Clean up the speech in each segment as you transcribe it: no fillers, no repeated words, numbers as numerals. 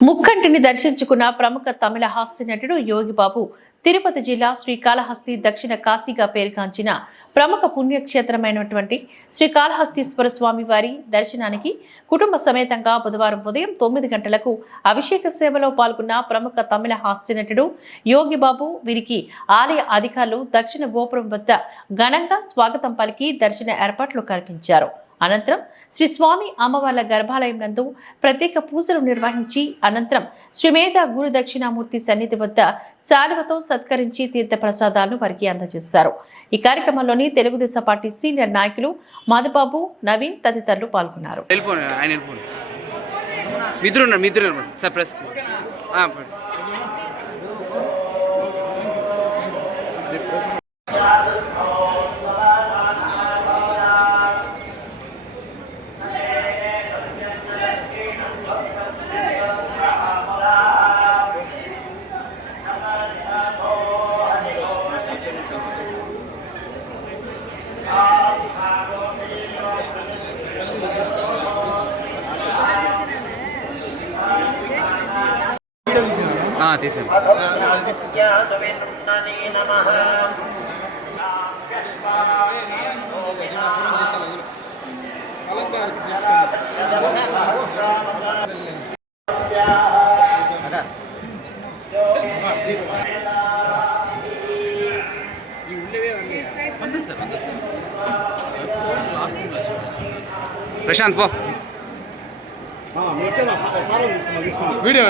ముక్కంటిని దర్శించుకున్న ప్రముఖ తమిళ హాస్య నటుడు యోగిబాబు తిరుపతి జిల్లా శ్రీకాళహస్తి దక్షిణ కాశీగా పేరుగాంచిన ప్రముఖ పుణ్యక్షేత్రమైనటువంటి శ్రీకాళహస్తీశ్వర స్వామి వారి దర్శనానికి కుటుంబ సమేతంగా బుధవారం ఉదయం 9 గంటలకు అభిషేక సేవలో పాల్గొన్న ప్రముఖ తమిళ హాస్య నటుడు యోగిబాబు వీరికి ఆలయ అధికారులు దక్షిణ గోపురం వద్ద ఘనంగా స్వాగతం పలికి దర్శన ఏర్పాట్లు కల్పించారు. అనంతరం శ్రీ స్వామి అమ్మవార్ల గర్భాలయం నందు ప్రత్యేక పూజలు నిర్వహించి అనంతరం శ్రీమేధ గురు దక్షిణామూర్తి సన్నిధి వద్ద శాలువతో సత్కరించి తీర్థ ప్రసాదాలను వారికి అందజేశారు. ఈ కార్యక్రమంలోని తెలుగుదేశం పార్టీ సీనియర్ నాయకులు మధుబాబు, నవీన్ తదితరులు పాల్గొన్నారు. తీసాను. ప్రశాంత్ పో వీడియో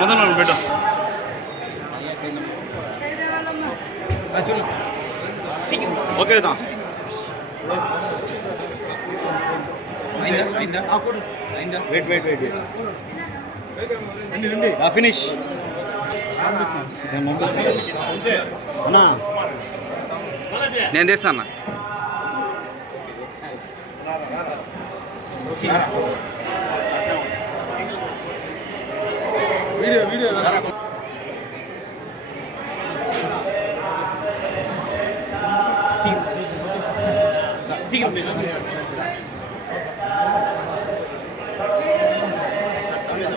మొదలు పెట్టు. ఓకే ఫినిష్ నేను తెస్తాను. వీడియో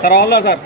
సార్, అవుదా సార్?